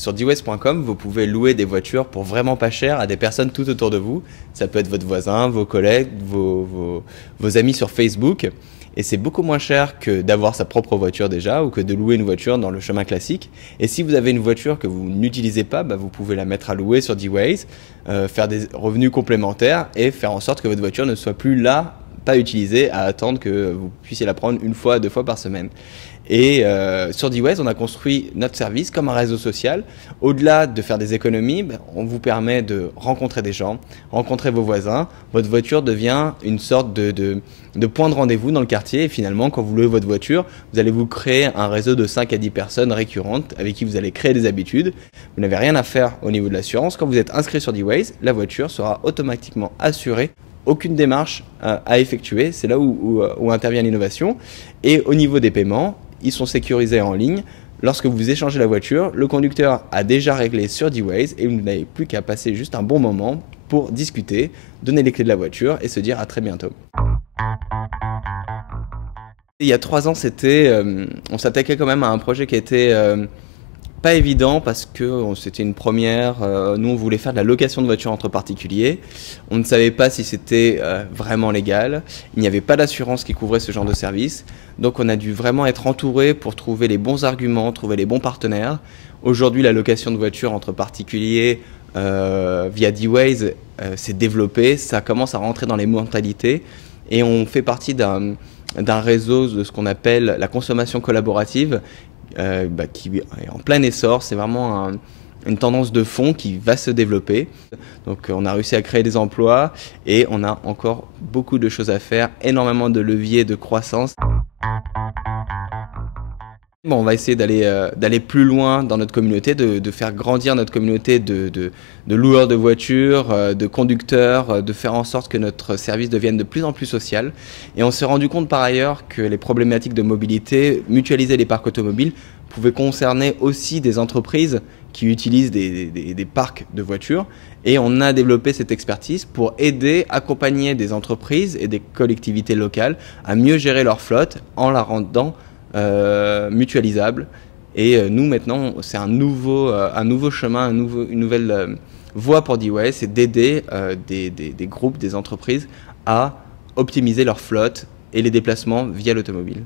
Sur dways.com, vous pouvez louer des voitures pour vraiment pas cher à des personnes tout autour de vous. Ça peut être votre voisin, vos collègues, vos amis sur Facebook. Et c'est beaucoup moins cher que d'avoir sa propre voiture déjà ou que de louer une voiture dans le chemin classique. Et si vous avez une voiture que vous n'utilisez pas, vous pouvez la mettre à louer sur dways, faire des revenus complémentaires et faire en sorte que votre voiture ne soit plus là, pas utilisée, à attendre que vous puissiez la prendre une fois, deux fois par semaine. Et sur dways, on a construit notre service comme un réseau social. Au-delà de faire des économies, on vous permet de rencontrer des gens, rencontrer vos voisins. Votre voiture devient une sorte de point de rendez-vous dans le quartier. Et finalement, quand vous louez votre voiture, vous allez vous créer un réseau de 5 à 10 personnes récurrentes avec qui vous allez créer des habitudes. Vous n'avez rien à faire au niveau de l'assurance. Quand vous êtes inscrit sur dways, la voiture sera automatiquement assurée. Aucune démarche à effectuer. C'est là où intervient l'innovation. Et au niveau des paiements, ils sont sécurisés en ligne. Lorsque vous échangez la voiture, le conducteur a déjà réglé sur dways et vous n'avez plus qu'à passer juste un bon moment pour discuter, donner les clés de la voiture et se dire à très bientôt. Il y a 3 ans, on s'attaquait quand même à un projet qui était pas évident parce que c'était une première. Nous, on voulait faire de la location de voitures entre particuliers. On ne savait pas si c'était vraiment légal. Il n'y avait pas d'assurance qui couvrait ce genre de service. Donc, on a dû vraiment être entouré pour trouver les bons arguments, trouver les bons partenaires. Aujourd'hui, la location de voitures entre particuliers via dways s'est développée. Ça commence à rentrer dans les mentalités. Et on fait partie d'un réseau de ce qu'on appelle la consommation collaborative, qui est en plein essor. C'est vraiment une tendance de fond qui va se développer. Donc on a réussi à créer des emplois et on a encore beaucoup de choses à faire, énormément de leviers de croissance. On va essayer d'aller plus loin dans notre communauté, de faire grandir notre communauté de loueurs de voitures, de conducteurs, de faire en sorte que notre service devienne de plus en plus social. Et on s'est rendu compte par ailleurs que les problématiques de mobilité, mutualiser les parcs automobiles, pouvaient concerner aussi des entreprises qui utilisent des parcs de voitures. Et on a développé cette expertise pour aider, accompagner des entreprises et des collectivités locales à mieux gérer leur flotte en la rendant mutualisable. Et nous maintenant, c'est un nouveau chemin, une nouvelle voie pour dways, c'est d'aider des groupes, des entreprises à optimiser leur flotte et les déplacements via l'automobile.